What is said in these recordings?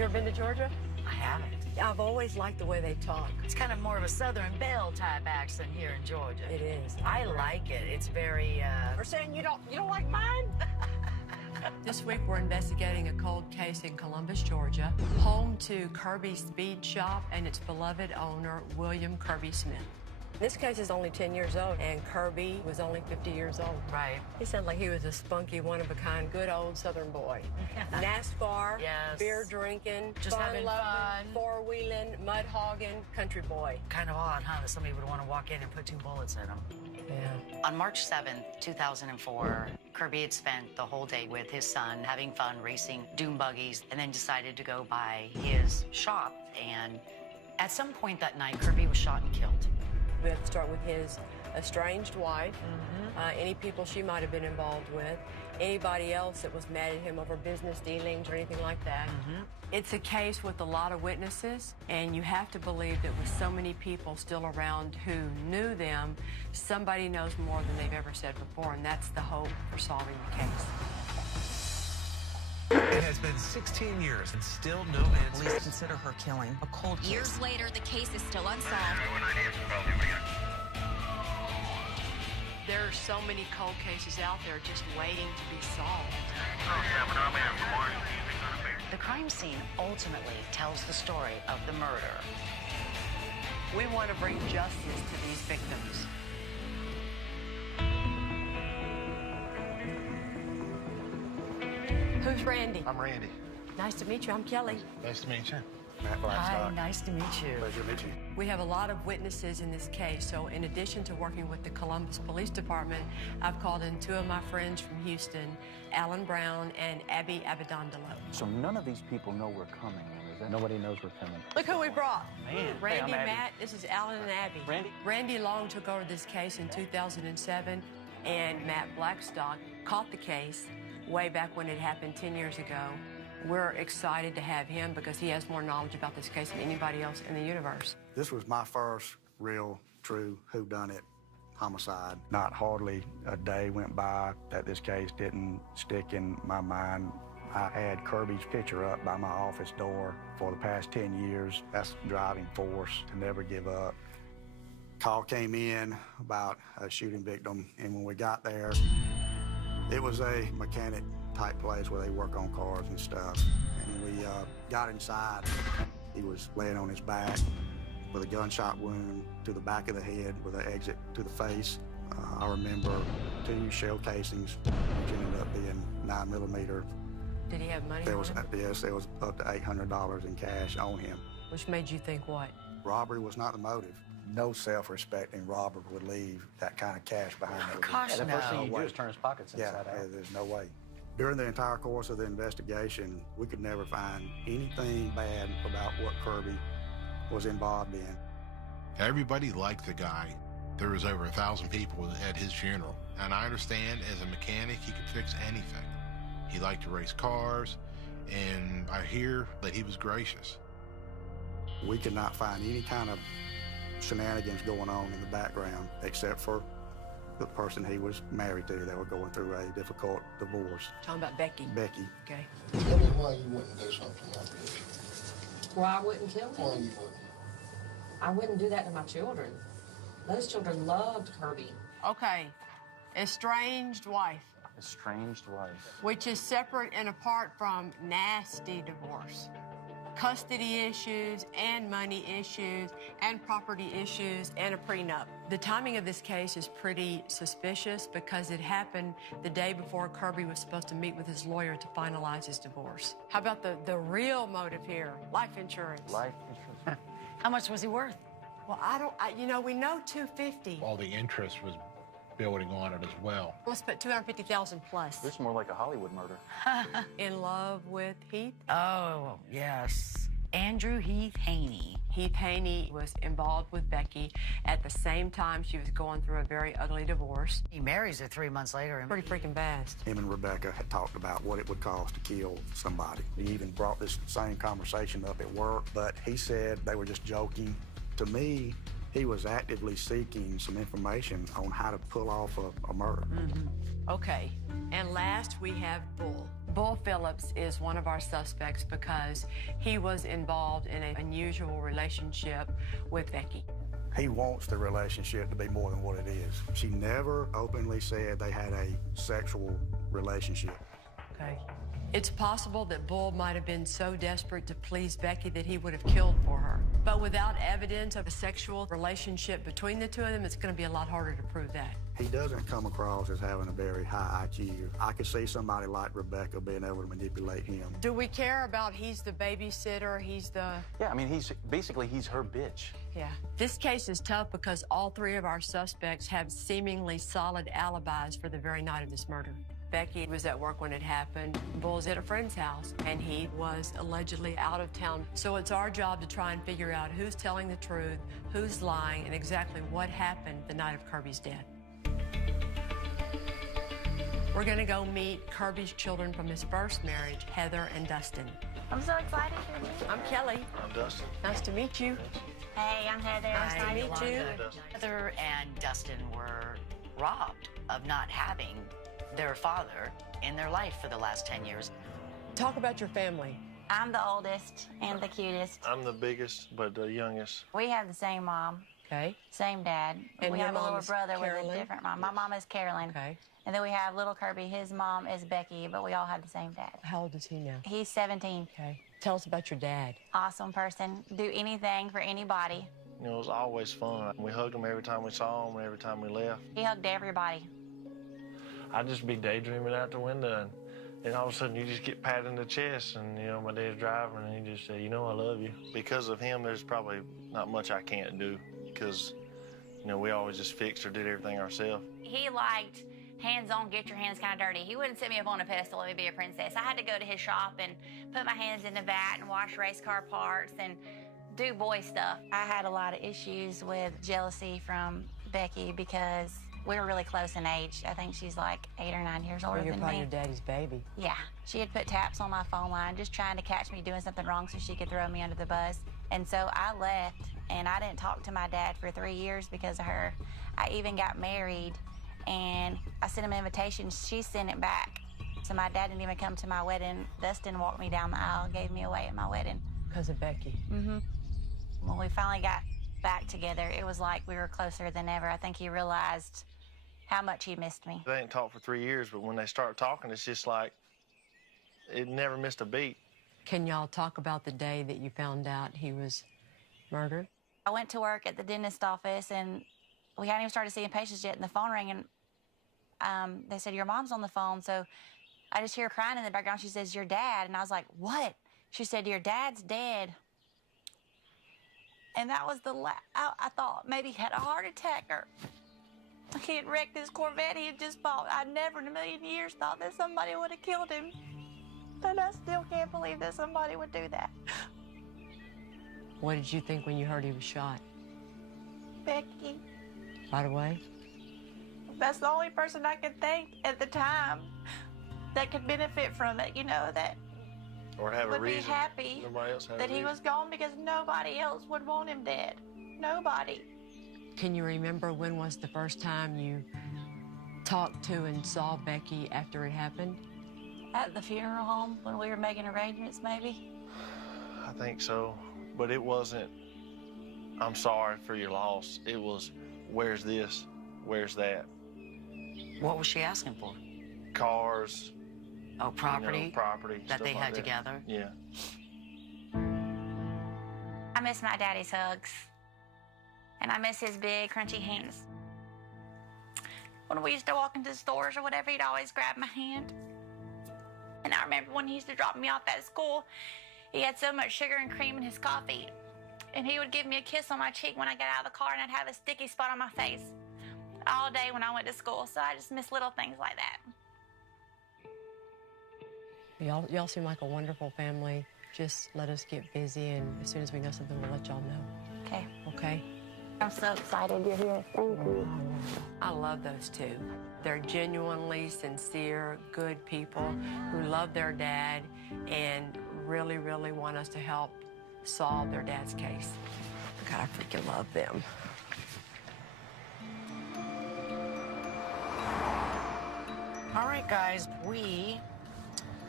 you ever been to Georgia? I haven't. I've always liked the way they talk. It's kind of more of a Southern Belle type accent here in Georgia. It is. I like it. It's very, We're saying you don't like mine? This week, we're investigating a cold case in Columbus, Georgia, home to Kirby's Speed Shop and its beloved owner, William Kirby Smith. This case is only 10 years old, and Kirby was only 50 years old. right. He sounded like he was a spunky, one-of-a-kind, good old Southern boy. NASCAR, Yes. beer drinking, Just having fun. four-wheeling, mud hogging, country boy. Kind of odd, huh, that somebody would want to walk in and put 2 bullets in them. Yeah. On March 7th, 2004, Kirby had spent the whole day with his son, having fun racing dune buggies, and then decided to go by his shop. And at some point that night, Kirby was shot and killed. We have to start with his estranged wife, any people she might have been involved with, anybody else that was mad at him over business dealings or anything like that. It's a case with a lot of witnesses, and you have to believe that with so many people still around who knew them, somebody knows more than they've ever said before, and that's the hope for solving the case. It has been 16 years and still no answers. Police consider her killing a cold case. Years later, the case is still unsolved. There are so many cold cases out there just waiting to be solved. The crime scene ultimately tells the story of the murder. We want to bring justice to these victims. Who's Randy? I'm Randy. Nice to meet you. I'm Kelly. Nice to meet you. Matt Hi, Blackstock. nice to meet you. Pleasure to meet you. We have a lot of witnesses in this case, so in addition to working with the Columbus Police Department, I've called in 2 of my friends from Houston, Alan Brown and Abby Abadondolo. So none of these people know we're coming, is that? Nobody knows we're coming. Look who we brought. Man. Randy, Hey, I'm Abby. Matt, this is Alan and Abby. Randy? Randy Long took over this case in 2007, and Matt Blackstock caught the case way back when it happened 10 years ago. We're excited to have him because he has more knowledge about this case than anybody else in the universe. This was my first real, true whodunit homicide. Not hardly a day went by that this case didn't stick in my mind. I had Kirby's picture up by my office door for the past 10 years. That's the driving force to never give up. Call came in about a shooting victim, and when we got there, it was a mechanic type place where they work on cars and stuff. And we got inside. He was laying on his back with a gunshot wound to the back of the head with an exit to the face. I remember 2 shell casings, which ended up being 9mm. Did he have money There on was, him? yes, there was up to $800 in cash on him. Which made you think what? Robbery was not the motive. No self-respecting robber would leave that kind of cash behind him. Gosh, Yeah, the first thing no. you do is turn his pockets Yeah, inside out. there's no way. During the entire course of the investigation, we could never find anything bad about what Kirby was involved in. Everybody liked the guy. There was over 1,000 people at his funeral. And I understand as a mechanic, he could fix anything. He liked to race cars, and I hear that he was gracious. We could not find any kind of shenanigans going on in the background except for the person he was married to. They were going through a difficult divorce. Talking about Becky. Becky. Okay. Tell me why you wouldn't do something like this. Why I wouldn't kill Why him? you wouldn't. I wouldn't do that to my children. Those children loved Kirby. Okay. Estranged wife, Estranged wife. which is separate and apart from nasty divorce. Custody issues and money issues and property issues and a prenup. The timing of this case is pretty suspicious because it happened the day before Kirby was supposed to meet with his lawyer to finalize his divorce. How about the real motive here? Life insurance. Life insurance. How much was he worth? Well, we know $250. All the interest was building on it as well. Let's put $250,000 plus. This is more like a Hollywood murder. In love with Heath? Oh, yes. Andrew Heath Haney. Heath Haney was involved with Becky at the same time she was going through a very ugly divorce. He marries her 3 months later. Pretty freaking fast. Him and Rebecca had talked about what it would cost to kill somebody. He even brought this same conversation up at work, but he said they were just joking. To me, he was actively seeking some information on how to pull off a murder. Okay. And last, we have Bull. Bull Phillips is one of our suspects because he was involved in an unusual relationship with Becky. He wants the relationship to be more than what it is. She never openly said they had a sexual relationship. Okay. It's possible that Bull might have been so desperate to please Becky that he would have killed for her. But without evidence of a sexual relationship between the two of them, it's going to be a lot harder to prove that. He doesn't come across as having a very high IQ. I could see somebody like Rebecca being able to manipulate him. Do we care about he's the babysitter, he's the... Yeah, I mean, he's her bitch. Yeah. This case is tough because all three of our suspects have seemingly solid alibis for the very night of this murder. Becky was at work when it happened. Bull's at a friend's house, and he was allegedly out of town. So it's our job to try and figure out who's telling the truth, who's lying, and exactly what happened the night of Kirby's death. We're gonna go meet Kirby's children from his first marriage, Heather and Dustin. I'm so excited for you. I'm Kelly. I'm Dustin. Nice to meet you. Hey, I'm Heather. Nice to meet you. Heather and Dustin were robbed of not having their father in their life for the last 10 years. Talk about your family. I'm the oldest and the cutest. I'm the biggest, but the youngest. We have the same mom, Okay. same dad. And we your have a mom little is brother Carolyn? with a different mom. My mom is Carolyn. Okay. And then we have little Kirby. His mom is Becky, but we all have the same dad. How old is he now? He's 17. Okay. Tell us about your dad. Awesome person. Do anything for anybody. You know, it was always fun. We hugged him every time we saw him, every time we left. He hugged everybody. I'd just be daydreaming out the window, and all of a sudden you just get patted in the chest, and, you know, my dad's driving, and he just said, you know, I love you. Because of him, there's probably not much I can't do, because, you know, we always just fixed or did everything ourselves. He liked hands-on, get your hands kind of dirty. He wouldn't set me up on a pedestal, let me be a princess. I had to go to his shop and put my hands in the vat and wash race car parts and do boy stuff. I had a lot of issues with jealousy from Becky because we were really close in age. I think she's like 8 or 9 years older You're than probably me. your daddy's baby. Yeah. She had put taps on my phone line just trying to catch me doing something wrong so she could throw me under the bus. And so I left, and I didn't talk to my dad for 3 years because of her. I even got married, and I sent him an invitation. She sent it back. So my dad didn't even come to my wedding. Dustin walked me down the aisle and gave me away at my wedding. Because of Becky. Mm-hmm. When we finally got back together, it was like we were closer than ever. I think he realized how much he missed me. They ain't talked for 3 years, but when they start talking, it's just like it never missed a beat. Can y'all talk about the day that you found out he was murdered? I went to work at the dentist office, and we hadn't even started seeing patients yet, and the phone rang, and they said, your mom's on the phone. So I just hear her crying in the background. She says, your dad. And I was like, what? She said, your dad's dead. And that was I thought maybe he had a heart attack or he had wrecked his Corvette he had just bought. I never in a million years thought that somebody would have killed him. And I still can't believe that somebody would do that. What did you think when you heard he was shot? Becky. Right away? That's the only person I could think at the time that could benefit from it, you know, that Or have a would be reason. happy Nobody else had that a he reason. was gone because nobody else would want him dead. Nobody. Can you remember when was the first time you talked to and saw Becky after it happened? At the funeral home when we were making arrangements, maybe. I think so, but it wasn't, I'm sorry for your loss. It was, where's this? Where's that? What was she asking for? Cars. Oh, property? You know, property. That stuff they like had that. together? Yeah. I miss my daddy's hugs. And I miss his big, crunchy hands. When we used to walk into stores or whatever, he'd always grab my hand. And I remember when he used to drop me off at school, he had so much sugar and cream in his coffee. And he would give me a kiss on my cheek when I got out of the car, and I'd have a sticky spot on my face all day when I went to school. So I just miss little things like that. Y'all seem like a wonderful family. Just let us get busy, and as soon as we know something, we'll let y'all know. Okay. Okay? I'm so excited you're here. Thank you. I love those two. They're genuinely sincere, good people who love their dad and really, really want us to help solve their dad's case. God, I freaking love them. All right, guys, we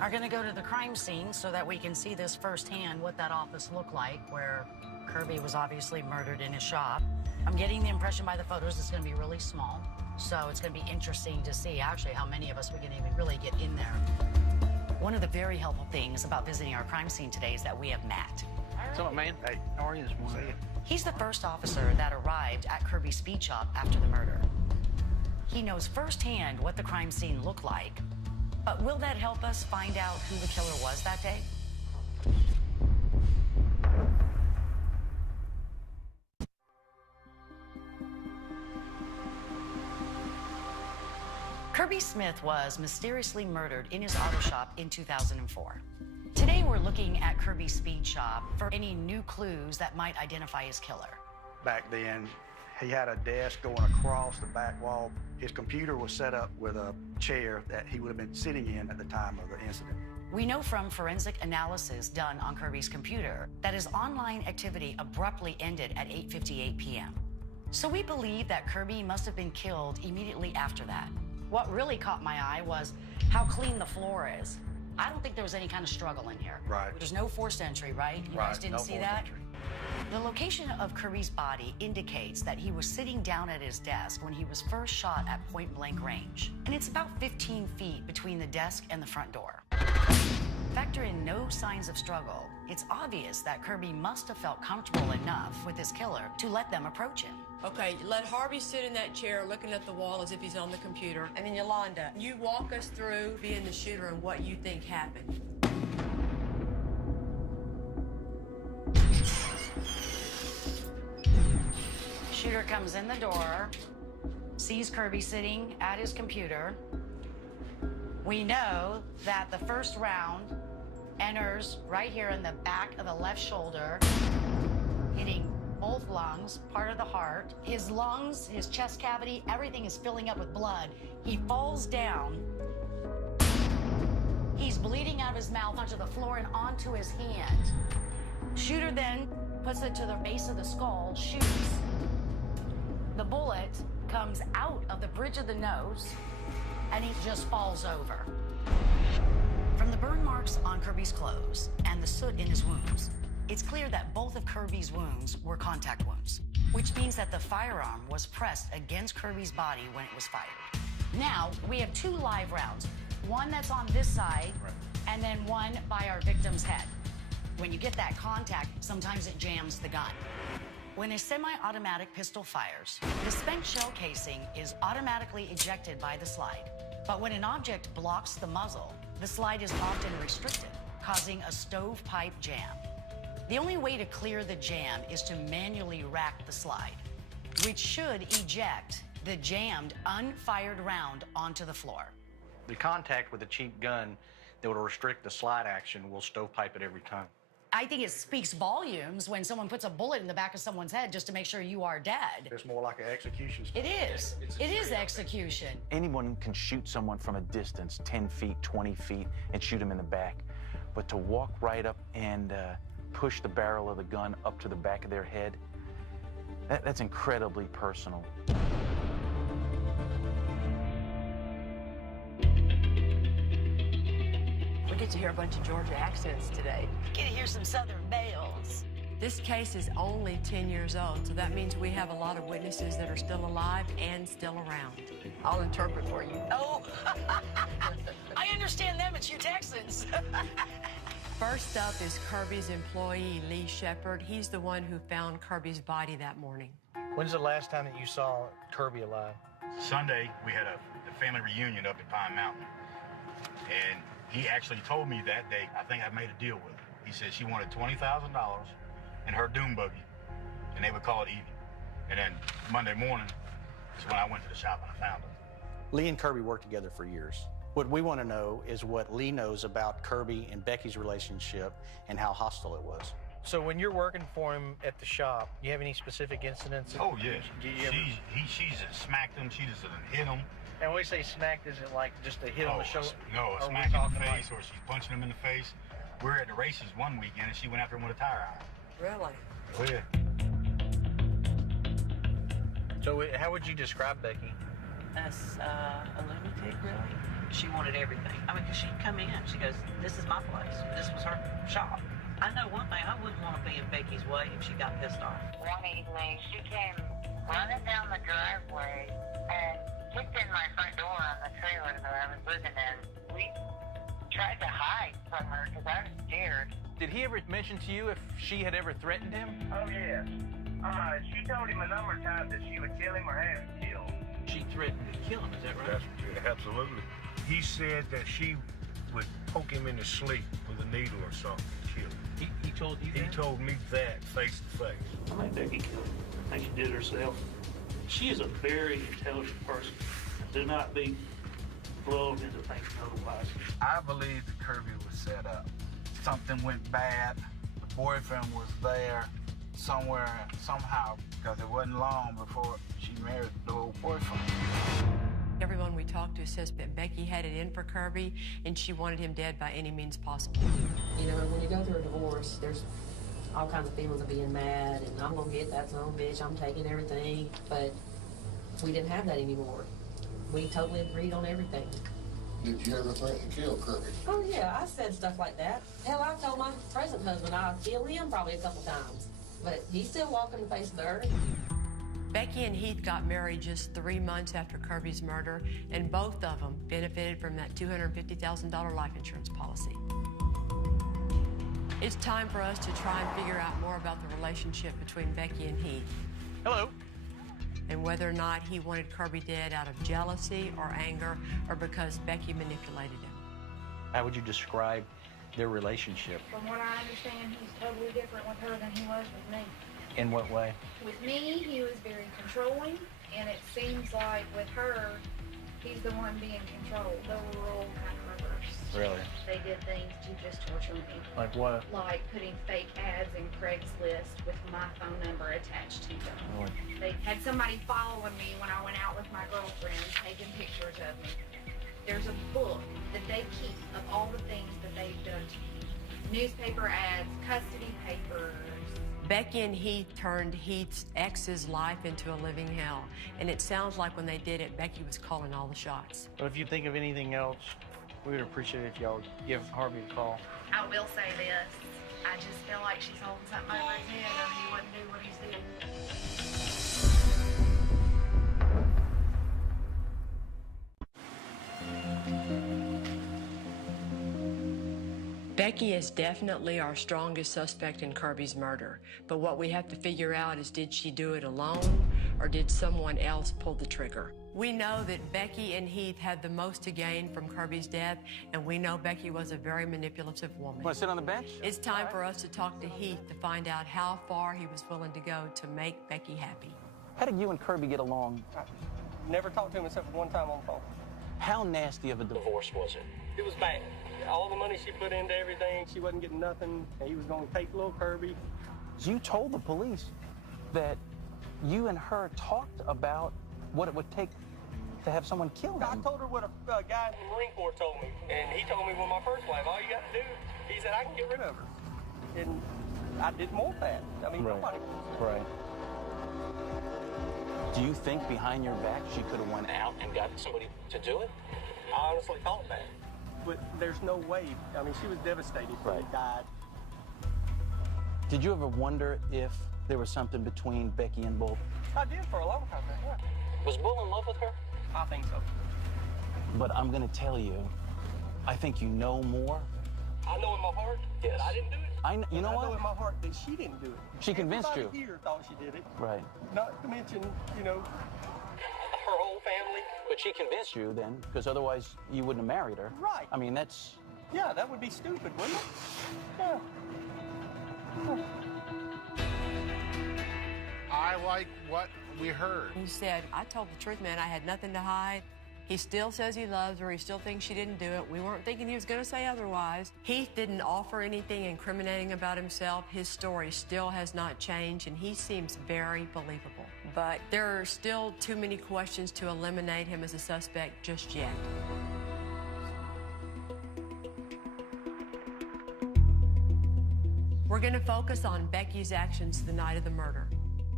are going to go to the crime scene so that we can see this firsthand, what that office looked like, where Kirby was obviously murdered in his shop. I'm getting the impression by the photos it's going to be really small, so it's going to be interesting to see actually how many of us we can even really get in there. One of the very helpful things about visiting our crime scene today is that we have Matt. What's up, man? Hey, how are you this morning? He's the first officer that arrived at Kirby's speed shop after the murder. He knows firsthand what the crime scene looked like, but will that help us find out who the killer was that day? Kirby Smith was mysteriously murdered in his auto shop in 2004. Today we're looking at Kirby's speed shop for any new clues that might identify his killer. Back then, he had a desk going across the back wall. His computer was set up with a chair that he would have been sitting in at the time of the incident. We know from forensic analysis done on Kirby's computer that his online activity abruptly ended at 8:58 p.m. So we believe that Kirby must have been killed immediately after that. What really caught my eye was how clean the floor is. I don't think there was any kind of struggle in here. Right. There's no forced entry, right? You guys didn't see that? The location of Kirby's body indicates that he was sitting down at his desk when he was first shot at point-blank range. And it's about 15 feet between the desk and the front door. Factor in no signs of struggle, it's obvious that Kirby must have felt comfortable enough with his killer to let them approach him. Okay, let Harvey sit in that chair looking at the wall as if he's on the computer. And then Yolanda, you walk us through being the shooter and what you think happened. Shooter comes in the door, sees Kirby sitting at his computer. We know that the first round enters right here in the back of the left shoulder, hitting both lungs, part of the heart. His lungs, his chest cavity, everything is filling up with blood. He falls down. He's bleeding out of his mouth onto the floor and onto his hand. Shooter then puts it to the base of the skull, shoots. The bullet comes out of the bridge of the nose, and he just falls over. From the burn marks on Kirby's clothes and the soot in his wounds, it's clear that both of Kirby's wounds were contact wounds, which means that the firearm was pressed against Kirby's body when it was fired. Now, we have two live rounds, one that's on this side, and then one by our victim's head. When you get that contact, sometimes it jams the gun. When a semi-automatic pistol fires, the spent shell casing is automatically ejected by the slide. But when an object blocks the muzzle, the slide is often restricted, causing a stovepipe jam. The only way to clear the jam is to manually rack the slide, which should eject the jammed, unfired round onto the floor. The contact with a cheap gun that would restrict the slide action will stovepipe it every time. I think it speaks volumes when someone puts a bullet in the back of someone's head just to make sure you are dead. It's more like an execution. It is. It is execution. Anyone can shoot someone from a distance, 10 feet, 20 feet, and shoot them in the back. But to walk right up and push the barrel of the gun up to the back of their head, that's incredibly personal. We get to hear a bunch of Georgia accents today. You get to hear some Southern bells. This case is only 10 years old, so that means we have a lot of witnesses that are still alive and still around. I'll interpret for you. Oh, I understand them. It's you Texans. First up is Kirby's employee, Lee Shepard. He's the one who found Kirby's body that morning. When's the last time that you saw Kirby alive? Sunday, we had a family reunion up at Pine Mountain. And he actually told me that day, I think I made a deal with her. He said she wanted $20,000 in her doom buggy, and they would call it even. And then Monday morning is when I went to the shop and I found her. Lee and Kirby worked together for years. What we want to know is what Lee knows about Kirby and Becky's relationship and how hostile it was. So when you're working for him at the shop, do you have any specific incidents? Oh, yes. She's smacked him, she just hit him. And when we say smacked, is it like just a hit on the shoulder? No, a smack in the face, or she's punching him in the face. We were at the races one weekend, and she went after him with a tire iron. Really? Oh, yeah. So how would you describe Becky? As a lunatic, really. She wanted everything. I mean, because she'd come in, she goes, this is my place. This was her shop. I know one thing, I wouldn't want to be in Becky's way if she got pissed off. One evening, she came running down the driveway and kicked in my front door on the trailer that I was living in. We tried to hide from her because I was scared. Did he ever mention to you if she had ever threatened him? Oh, yeah. She told him a number of times that she would kill him or have him killed. She threatened to kill him, is that right? Absolutely. He said that she would poke him in the sleep with a needle or something to kill him. He told you that? He told me that face to face. I think Becky killed him. I think she did it herself. She is a very intelligent person. Do not be lulled into thinking otherwise. I believe that Kirby was set up. Something went bad. The boyfriend was there somewhere, somehow, because it wasn't long before she married the old boyfriend. Everyone we talked to says that Becky had it in for Kirby and she wanted him dead by any means possible. You know, when you go through a divorce, there's all kinds of feelings of being mad and I'm gonna get that son of a bitch, I'm taking everything. But we didn't have that anymore. We totally agreed on everything. Did you ever threaten to kill Kirby? Oh yeah, I said stuff like that. Hell, I told my present husband I'd kill him probably a couple times. But he's still walking the face of the earth. Becky and Heath got married just 3 months after Kirby's murder, and both of them benefited from that $250,000 life insurance policy. It's time for us to try and figure out more about the relationship between Becky and Heath. Hello. And whether or not he wanted Kirby dead out of jealousy or anger or because Becky manipulated him. How would you describe their relationship? From what I understand, he's totally different with her than he was with me. In what way? With me, he was very controlling, and it seems like with her, he's the one being controlled. The role kind of reversed. Really? They did things to just torture me. Like what? Like putting fake ads in Craigslist with my phone number attached to them. Oh. They had somebody following me when I went out with my girlfriend, taking pictures of me. There's a book that they keep of all the things that they've done to me. Newspaper ads, custody papers. Becky and Heath turned Heath's ex's life into a living hell. And it sounds like when they did it, Becky was calling all the shots. Well, if you think of anything else, we would appreciate it if y'all give Harvey a call. I will say this. I just feel like she's holding something over his head and he wouldn't do what he's doing. Becky is definitely our strongest suspect in Kirby's murder. But what we have to figure out is, did she do it alone or did someone else pull the trigger? We know that Becky and Heath had the most to gain from Kirby's death, and we know Becky was a very manipulative woman. Want to sit on the bench? It's time for us to talk to Heath to find out how far he was willing to go to make Becky happy. How did you and Kirby get along? I never talked to him except for one time on the phone. How nasty of a divorce was it? It was bad. All the money she put into everything, she wasn't getting nothing. He was going to take little Kirby. You told the police that you and her talked about what it would take to have someone kill him. I told her what a guy in the Marine Corps told me. And he told me with my first wife, all you got to do, he said, I can get rid of her. And I didn't want that. I mean, Right. nobody wants that. Right. Do you think behind your back she could have went out and got somebody to do it? I honestly thought that. But there's no way. I mean, she was devastated when he died. Did you ever wonder if there was something between Becky and Bull? I did for a long time, yeah. Was Bull in love with her? I think so. But I'm going to tell you, I think you know more. I know in my heart that I didn't do it. You know I what? know in my heart that she didn't do it. She convinced Everybody you. here thought she did it. Right. Not to mention, you know, her whole family. But she convinced you then, because otherwise you wouldn't have married her. Right. I mean, that's... Yeah, that would be stupid, wouldn't it? Yeah. I like what we heard. He said, I told the truth, man. I had nothing to hide. He still says he loves her. He still thinks she didn't do it. We weren't thinking he was going to say otherwise. Heath didn't offer anything incriminating about himself. His story still has not changed, and he seems very believable. But there are still too many questions to eliminate him as a suspect just yet. We're going to focus on Becky's actions the night of the murder.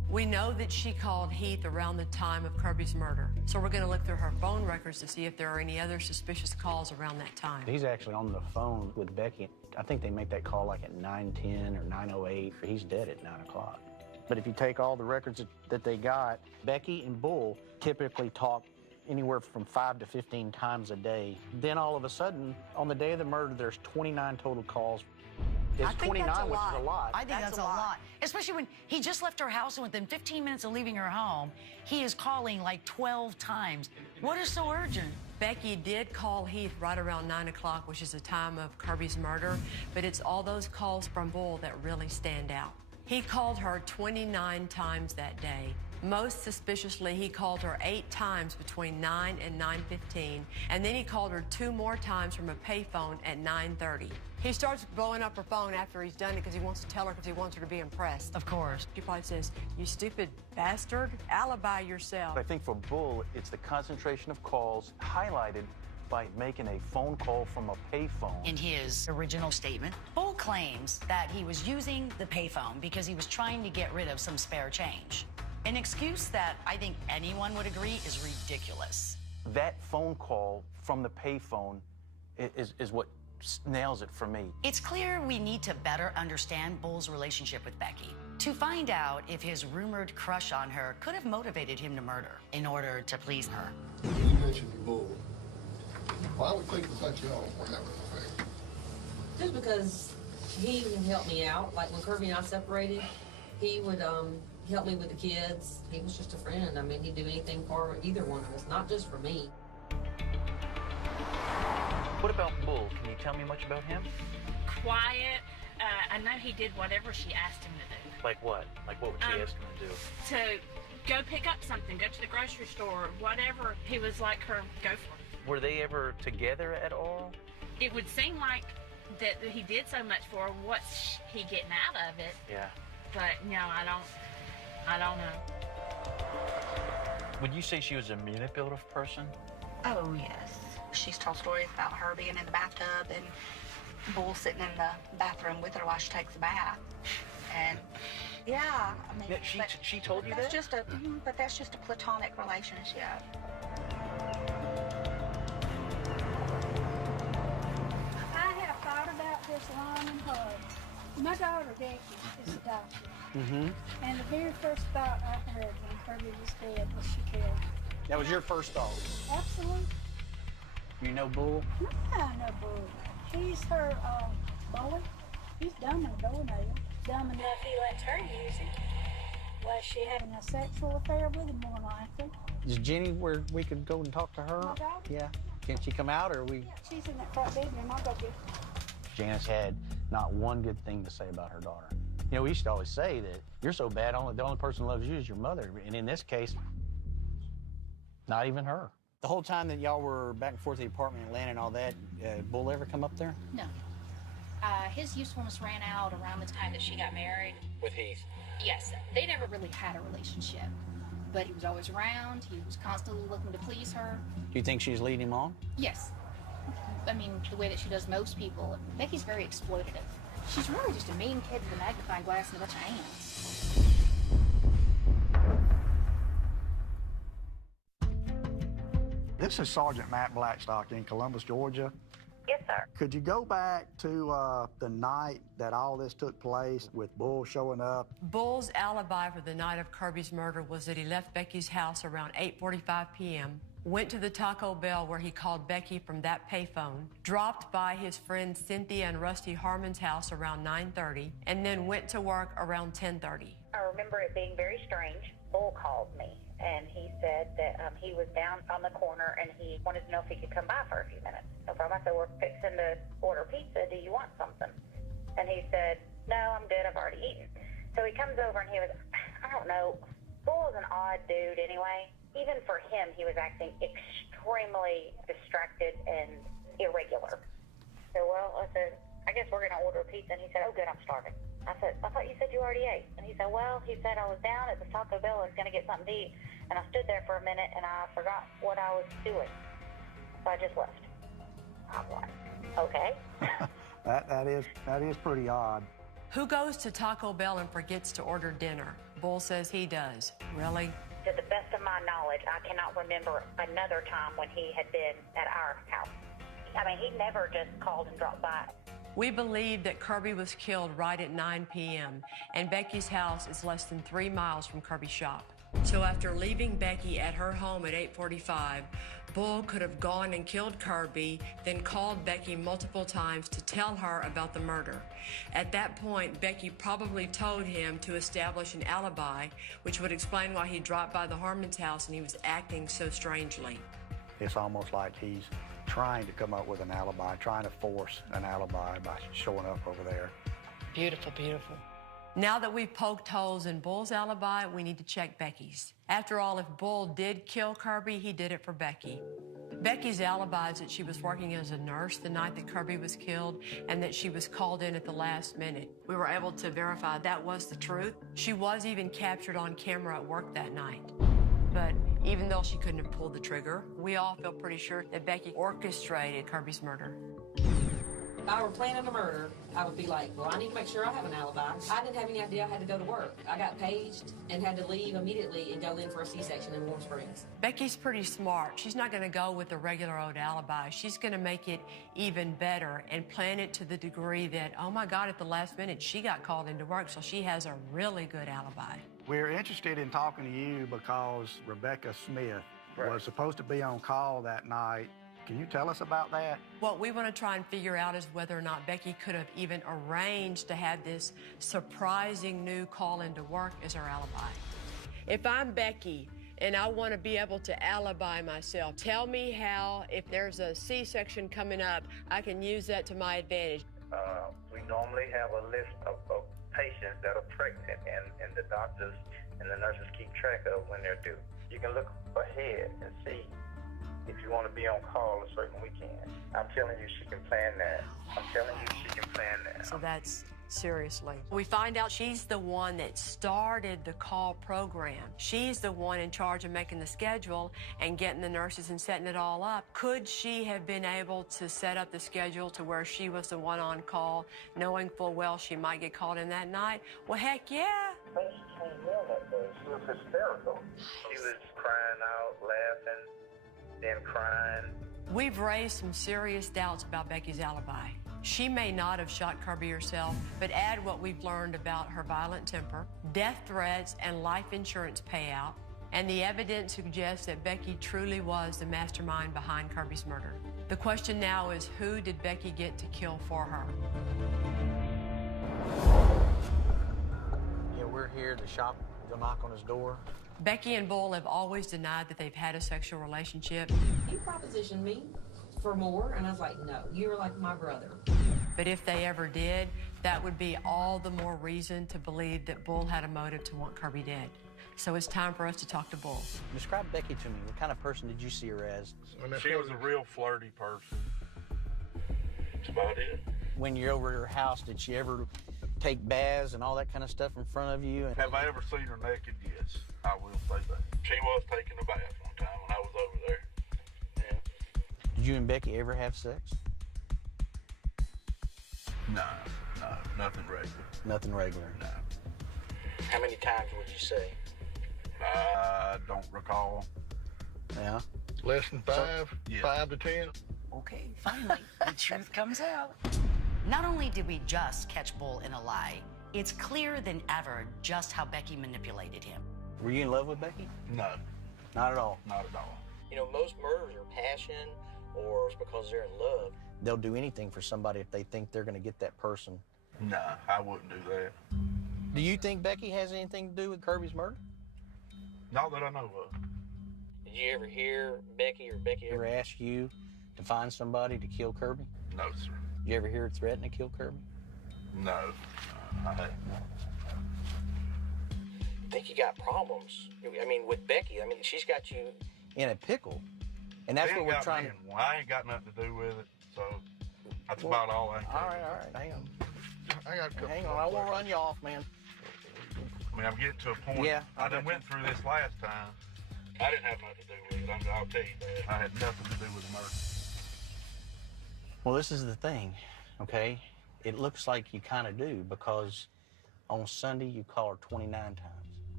We know that she called Heath around the time of Kirby's murder, so we're going to look through her phone records to see if there are any other suspicious calls around that time. He's actually on the phone with Becky. I think they make that call like at 9:10 or 9:08. He's dead at 9 o'clock. But if you take all the records that they got, Becky and Bull typically talk anywhere from 5 to 15 times a day. Then all of a sudden, on the day of the murder, there's 29 total calls. It's 29, which is a lot. I think that's a lot. Especially when he just left her house and within 15 minutes of leaving her home, he is calling like 12 times. What is so urgent? Becky did call Heath right around 9 o'clock, which is the time of Kirby's murder, but it's all those calls from Bull that really stand out. He called her 29 times that day. Most suspiciously, he called her 8 times between 9 and 9:15, and then he called her 2 more times from a payphone at 9:30. He starts blowing up her phone after he's done it because he wants to tell her because he wants her to be impressed. Of course. She probably says, "You stupid bastard, alibi yourself." I think for Bull, it's the concentration of calls highlighted by making a phone call from a payphone. In his original statement, Bull claims that he was using the payphone because he was trying to get rid of some spare change. An excuse that I think anyone would agree is ridiculous. That phone call from the payphone is what nails it for me. It's clear we need to better understand Bull's relationship with Becky to find out if his rumored crush on her could have motivated him to murder in order to please her. You mentioned Bull. Why would think that y'all were having an affair? Just because he would help me out. Like when Kirby and I separated, he would help me with the kids. He was just a friend. I mean, he'd do anything for either one of us, not just for me. What about Bull? Can you tell me much about him? Quiet. I know he did whatever she asked him to do. Like what? Like what would she ask him to do? To go pick up something, go to the grocery store, whatever he was like her, go for it. Were they ever together at all? It would seem like that he did so much for her. What's he getting out of it? Yeah. But no, I don't know. Would you say she was a manipulative person? Oh, yes. She's told stories about her being in the bathtub and Bull sitting in the bathroom with her while she takes a bath. And yeah, I mean, Yeah, she told you that's that? just a, but that's just a platonic relationship. I have thought about this long and hard. My daughter, Becky, is adopted. Mm-hmm. And the very first thought I heard when Kirby was dead was she killed him. That was your first thought? Absolutely. You know Bull? I know Bull. He's her bully. He's dumb and a doornail. Dumb enough he lets her use him. Was she having a sexual affair with him, more likely? Is Jenny where we could go and talk to her? My daughter? Yeah. Can she come out, or we? Yeah, she's in that front bedroom. I'll go get her. Janice had not one good thing to say about her daughter. You know, we used to always say that you're so bad, the only person who loves you is your mother. And in this case, not even her. The whole time that y'all were back and forth to the apartment in Atlanta and all that, Bull ever come up there? No. His usefulness ran out around the time that she got married. With Heath? Yes, they never really had a relationship. But he was always around. He was constantly looking to please her. Do you think she's leading him on? Yes. I mean, the way that she does most people. Becky's very exploitative. She's really just a mean kid with a magnifying glass and a bunch of hands. This is Sergeant Matt Blackstock in Columbus, Georgia. Yes, sir. Could you go back to the night that all this took place with Bull showing up? Bull's alibi for the night of Kirby's murder was that he left Becky's house around 8:45 p.m., went to the Taco Bell where he called Becky from that payphone, dropped by his friends Cynthia and Rusty Harmon's house around 9:30, and then went to work around 10:30. I remember it being very strange. Bull called me, and he said that he was down on the corner, and he wanted to know if he could come by for a few minutes. No problem. I said, we're fixing to order pizza. Do you want something? And he said, no, I'm good. I've already eaten. So he comes over, and he was, I don't know, Bull is an odd dude anyway. Even for him, he was acting extremely distracted and irregular. So, well, I said, I guess we're going to order a pizza. And he said, oh, good, I'm starving. I said, I thought you said you already ate. And he said, well, he said I was down at the Taco Bell. I was going to get something to eat. And I stood there for a minute, and I forgot what I was doing. So I just left. I'm like, okay. That is pretty odd. Who goes to Taco Bell and forgets to order dinner? Bull says he does. Really? To the best of my knowledge, I cannot remember another time when he had been at our house. I mean, he never just called and dropped by. We believe that Kirby was killed right at 9 p.m., and Becky's house is less than 3 miles from Kirby's shop. So after leaving Becky at her home at 8:45, Bull could have gone and killed Kirby, then called Becky multiple times to tell her about the murder. At that point, Becky probably told him to establish an alibi, which would explain why he dropped by the Harmon's house and he was acting so strangely. It's almost like he's trying to come up with an alibi, trying to force an alibi by showing up over there. Beautiful, beautiful. Now that we've poked holes in Bull's alibi, we need to check Becky's. After all, if Bull did kill Kirby, he did it for Becky. Becky's alibi is that she was working as a nurse the night that Kirby was killed and that she was called in at the last minute. We were able to verify that was the truth. She was even captured on camera at work that night. But even though she couldn't have pulled the trigger, we all feel pretty sure that Becky orchestrated Kirby's murder. If I were planning a murder, I would be like, well, I need to make sure I have an alibi. I didn't have any idea I had to go to work. I got paged and had to leave immediately and go in for a C-section in Warm Springs. Becky's pretty smart. She's not going to go with the regular old alibi. She's going to make it even better and plan it to the degree that, oh my God, at the last minute, she got called into work, so she has a really good alibi. We're interested in talking to you because Rebecca Smith was supposed to be on call that night. Can you tell us about that? What we want to try and figure out is whether or not Becky could have even arranged to have this surprising new call into work as her alibi. If I'm Becky and I want to be able to alibi myself, tell me how, if there's a C-section coming up, I can use that to my advantage. We normally have a list of patients that are pregnant, and the doctors and the nurses keep track of when they're due. You can look ahead and see if you want to be on call a certain weekend. I'm telling you, she can plan that. I'm telling you, she can plan that. So that's seriously. We find out she's the one that started the call program. She's the one in charge of making the schedule and getting the nurses and setting it all up. Could she have been able to set up the schedule to where she was the one on call, knowing full well she might get called in that night? Well, heck yeah. She came in that day. She was hysterical. She was crying out, laughing, then crying. We've raised some serious doubts about Becky's alibi. She may not have shot Kirby herself, but add what we've learned about her violent temper, death threats, and life insurance payout, and the evidence suggests that Becky truly was the mastermind behind Kirby's murder. The question now is, who did Becky get to kill for her? Yeah, we're here at the shop. Go knock on his door. Becky and Bull have always denied that they've had a sexual relationship. He propositioned me for more, and I was like, no, you were like my brother. But if they ever did, that would be all the more reason to believe that Bull had a motive to want Kirby dead. So it's time for us to talk to Bull. Describe Becky to me. What kind of person did you see her as? She was a real flirty person. That's about it. When you're over at her house, did she ever take baths and all that kind of stuff in front of you? Have I ever seen her naked? Yes, I will say that. She was taking a bath one time when I was over there. Yeah. Did you and Becky ever have sex? No, nothing regular. Nothing regular? No. How many times would you say? I don't recall. Yeah? Less than 5? Yeah. 5 to 10? Okay, finally, the truth comes out. Not only did we just catch Bull in a lie, it's clearer than ever just how Becky manipulated him. Were you in love with Becky? No. Not at all? Not at all. You know, most murders are passion or it's because they're in love. They'll do anything for somebody if they think they're going to get that person. No, I wouldn't do that. Do you think Becky has anything to do with Kirby's murder? Not that I know of. Did you ever hear Becky or Becky ever ask you to find somebody to kill Kirby? No, sir. Did you ever hear her threaten to kill Kirby? No, I haven't. I think you got problems. I mean, with Becky, I mean, she's got you in a pickle. And that's what we're trying to... I ain't got nothing to do with it, so that's about all I can do. All right, hang on. I got a couple. Hang on, I won't run you off, man. I mean, I'm getting to a point. Yeah, I done went through this last time. I didn't have nothing to do with it. I'll tell you that. I had nothing to do with the murder. Well, this is the thing, okay? It looks like you kind of do because on Sunday you call her 29 times.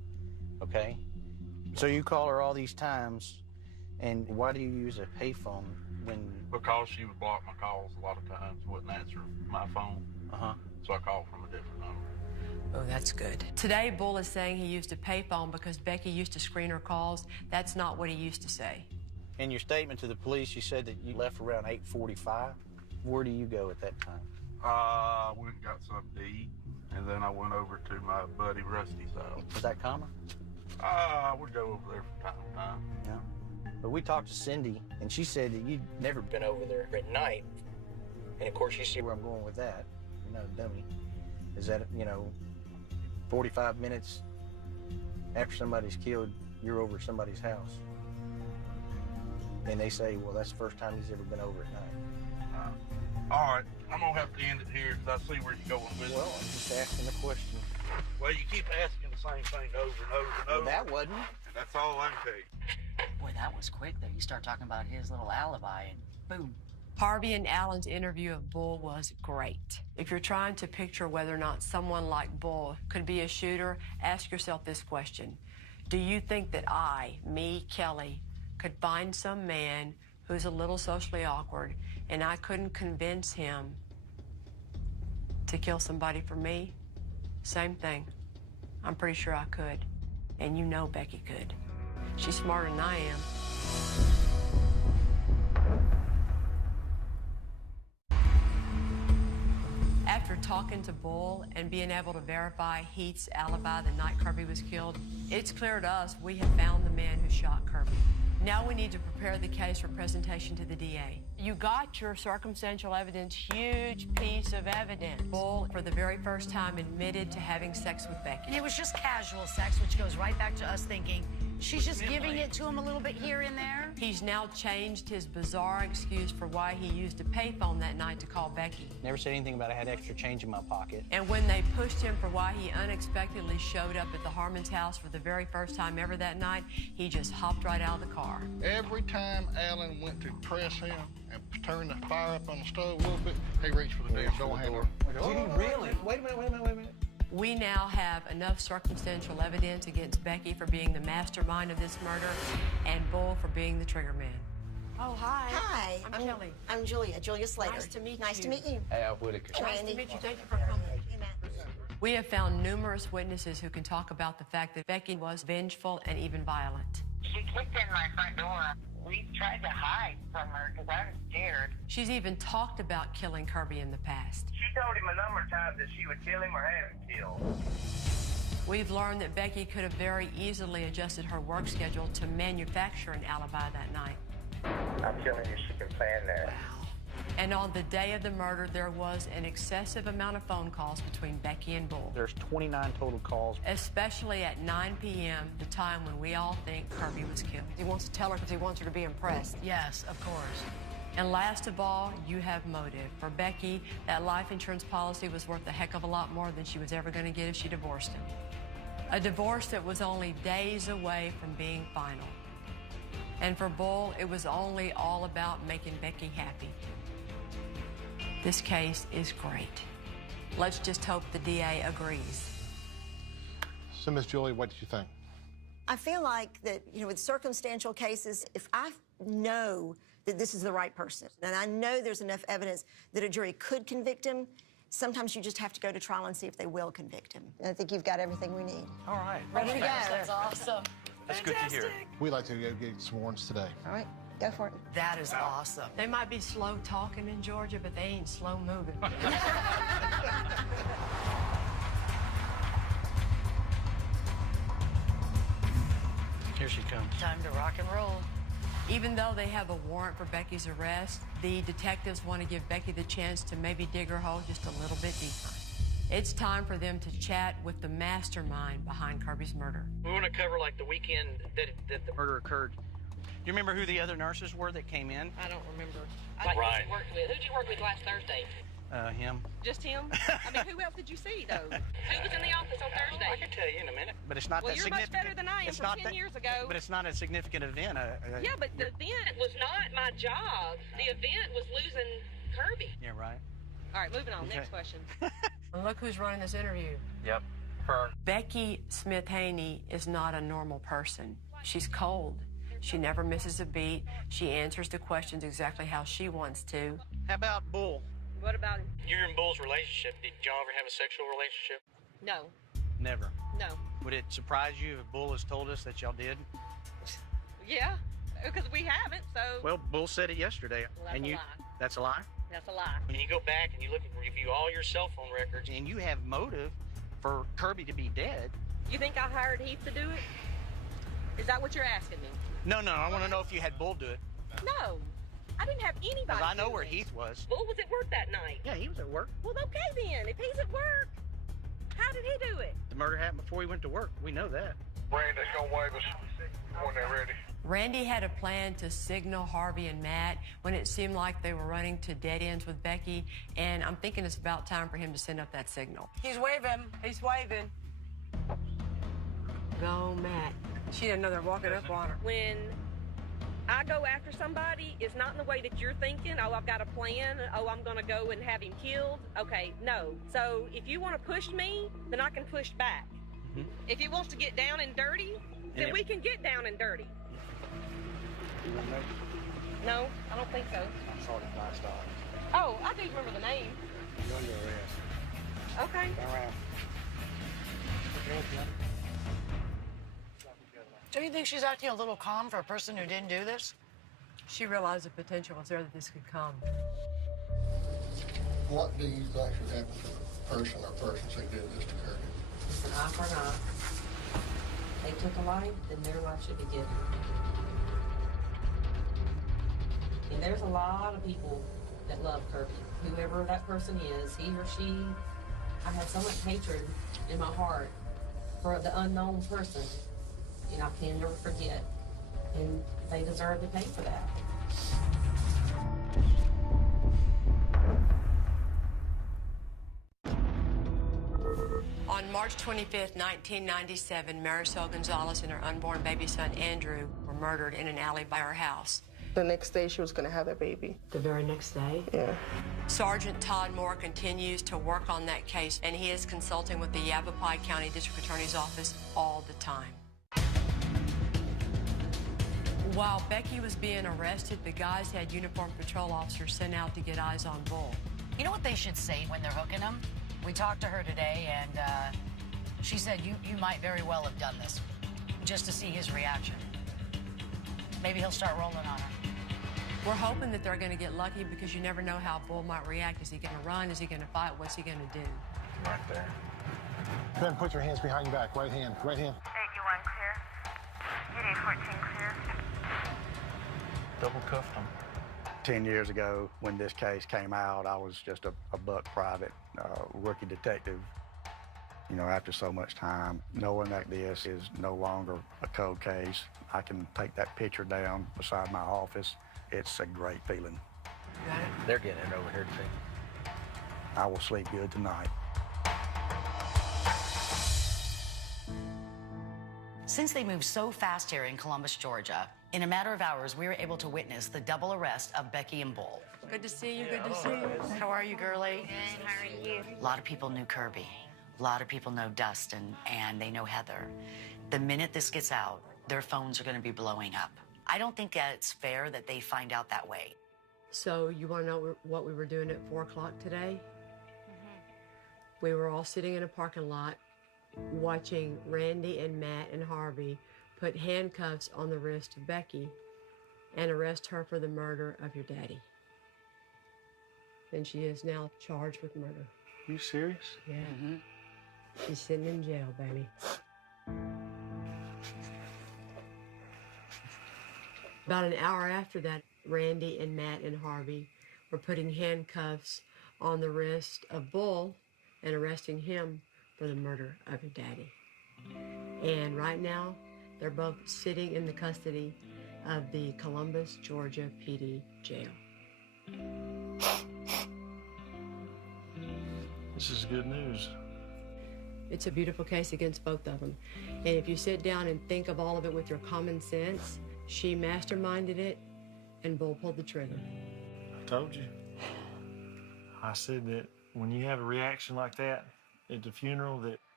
okay? So you call her all these times, and why do you use a payphone when... Because she would block my calls a lot of times, wouldn't answer my phone. So I called from a different number. Oh, that's good. Today, Bull is saying he used a payphone because Becky used to screen her calls. That's not what he used to say. In your statement to the police, you said that you left around 8:45. Where do you go at that time? I went and got something to eat, and then I went over to my buddy Rusty's house. Was that common? I would go over there from time to time. Yeah. But we talked to Cindy, and she said that you'd never been over there at night. And of course, you see where I'm going with that. You're not a dummy. Is that, 45 minutes after somebody's killed, you're over at somebody's house. And they say, well, that's the first time he's ever been over at night. All right, I'm gonna have to end it here because I see where you're going with it. Well, I'm just asking the question. Well, you keep asking the same thing over and over and over. Well, that wasn't. And that's all I can tell you. Boy, that was quick, though. You start talking about his little alibi, and boom. Harvey and Allen's interview of Bull was great. If you're trying to picture whether or not someone like Bull could be a shooter, ask yourself this question. Do you think that me, Kelly, could find some man who's a little socially awkward and I couldn't convince him to kill somebody for me? Same thing. I'm pretty sure I could. And you know Becky could. She's smarter than I am. After talking to Bull and being able to verify Heath's alibi the night Kirby was killed, it's clear to us we have found the man who shot Kirby. Now we need to prepare the case for presentation to the DA. You got your circumstantial evidence, huge piece of evidence. Bull, for the very first time, admitted to having sex with Becky. And it was just casual sex, which goes right back to us thinking, she's just giving it to him a little bit here and there. He's now changed his bizarre excuse for why he used a payphone that night to call Becky. Never said anything about I had extra change in my pocket. And when they pushed him for why he unexpectedly showed up at the Harmon's house for the very first time ever that night, he just hopped right out of the car. Every time Alan went to press him and turn the fire up on the stove a little bit, he reached for the damn door handle. Did he really? Wait a minute. We now have enough circumstantial evidence against Becky for being the mastermind of this murder and Bull for being the trigger man. Oh, hi. Hi. I'm Kelly. I'm Julia Slater. Nice to meet you. Nice to meet you. Hey, Al Whitaker. Nice to meet you. Thank you for coming. We have found numerous witnesses who can talk about the fact that Becky was vengeful and even violent. She kicked in my front door. We tried to hide from her because I was scared. She's even talked about killing Kirby in the past. She told him a number of times that she would kill him or have him killed. We've learned that Becky could have very easily adjusted her work schedule to manufacture an alibi that night. I'm telling you, she can plan that. And on the day of the murder, there was an excessive amount of phone calls between Becky and Bull. There's 29 total calls. Especially at 9 p.m., the time when we all think Kirby was killed. He wants to tell her because he wants her to be impressed. Yes, of course. And last of all, you have motive. For Becky, that life insurance policy was worth a heck of a lot more than she was ever going to get if she divorced him. A divorce that was only days away from being final. And for Bull, it was only all about making Becky happy. This case is great. Let's just hope the DA agrees. So, Miss Julie, what did you think? I feel like that, with circumstantial cases, if I know that this is the right person, and I know there's enough evidence that a jury could convict him, sometimes you just have to go to trial and see if they will convict him. And I think you've got everything we need. All right. Ready to go. That's awesome. That's good to hear. We'd like to go get some warrants today. All right, go for it. That is awesome. They might be slow talking in Georgia, but they ain't slow moving. Here she comes. Time to rock and roll. Even though they have a warrant for Becky's arrest, the detectives want to give Becky the chance to maybe dig her hole just a little bit deeper. It's time for them to chat with the mastermind behind Kirby's murder. We want to cover, the weekend that the murder occurred. You remember who the other nurses were that came in? I don't remember. Right. Who'd you work with last Thursday? Him. Just him? I mean, who else did you see, though? Who was in the office on Thursday? I can tell you in a minute. But it's not Well, that you're significant. much better than I am It's from not 10 that- years ago. But it's not a significant event. Yeah, but the event was not my job. The event was losing Kirby. Yeah, right. All right, moving on. Okay. Next question. And look who's running this interview. Yep. her. Becky Smith-Haney is not a normal person. She's cold. She never misses a beat. She answers the questions exactly how she wants to. How about Bull? What about him? You and Bull's relationship, did y'all ever have a sexual relationship? No. Never. No. Would it surprise you if Bull has told us that y'all did? Yeah, because we haven't, so... Well, Bull said it yesterday. Well, that's and a you, lie. That's a lie? That's a lie. When you go back and you look and review all your cell phone records and you have motive for Kirby to be dead. You think I hired Heath to do it? Is that what you're asking me? No, I want to know if you had Bull do it. No. I didn't have anybody. Because I know do where it. Heath was. Bull was at work that night. Yeah, he was at work. Well, okay then. If he's at work, how did he do it? The murder happened before he went to work. We know that. Randy's gonna wave us when they're ready. Randy had a plan to signal Harvey and Matt when it seemed like they were running to dead ends with Becky, and I'm thinking it's about time for him to send up that signal. He's waving. He's waving. Go, Matt. She didn't know they're walking up on her. When I go after somebody, it's not in the way that you're thinking, oh, I've got a plan, oh, I'm gonna go and have him killed. Okay, no. So if you wanna push me, then I can push back. If he wants to get down and dirty, then we can get down and dirty. No, I don't think so. I saw the last time. Oh, I do remember the name. You're under arrest. Okay. Turn around. Don't you think she's acting a little calm for a person who didn't do this? She realized the potential was there that this could come. What do you think should happen to the person or persons who did this to Kirby? It's an eye for an eye. They took a life, then their life should be given. And there's a lot of people that love Kirby. Whoever that person is, he or she, I have so much hatred in my heart for the unknown person. And I can never forget. And they deserve to pay for that. On March 25th, 1997, Marisol Gonzalez and her unborn baby son, Andrew, were murdered in an alley by her house. The next day, she was going to have that baby. The very next day? Yeah. Sergeant Todd Moore continues to work on that case, and he is consulting with the Yavapai County District Attorney's Office all the time. While Becky was being arrested, the guys had uniformed patrol officers sent out to get eyes on Bull. You know what they should say when they're hooking him? We talked to her today, and she said you might very well have done this, just to see his reaction. Maybe he'll start rolling on her. We're hoping that they're going to get lucky because you never know how Bull might react. Is he going to run? Is he going to fight? What's he going to do? Right there. Go ahead and put your hands behind your back. Right hand. Right hand. 81 clear. You need 14 clear. Double cuffed him. 10 years ago, when this case came out, I was just a buck private, rookie detective. You know, after so much time, knowing that this is no longer a cold case, I can take that picture down beside my office. It's a great feeling. They're getting it over here, too. I will sleep good tonight. Since they moved so fast here in Columbus, Georgia, in a matter of hours, we were able to witness the double arrest of Becky and Bull. Good to see you. Good to see you. How are you, girlie? Good, how are you? A lot of people knew Kirby. A lot of people know Dustin, and they know Heather. The minute this gets out, their phones are going to be blowing up. I don't think that it's fair that they find out that way. So you want to know what we were doing at 4 o'clock today? We were all sitting in a parking lot watching Randy and Matt and Harvey put handcuffs on the wrist of Becky and arrest her for the murder of your daddy. And she is now charged with murder. You serious? Yeah. She's sitting in jail, baby. About an hour after that, Randy and Matt and Harvey were putting handcuffs on the wrist of Bull and arresting him for the murder of your daddy. And right now, they're both sitting in the custody of the Columbus, Georgia PD jail. This is good news. It's a beautiful case against both of them. And if you sit down and think of all of it with your common sense, she masterminded it and Bull pulled the trigger. I told you. I said that when you have a reaction like that at the funeral, that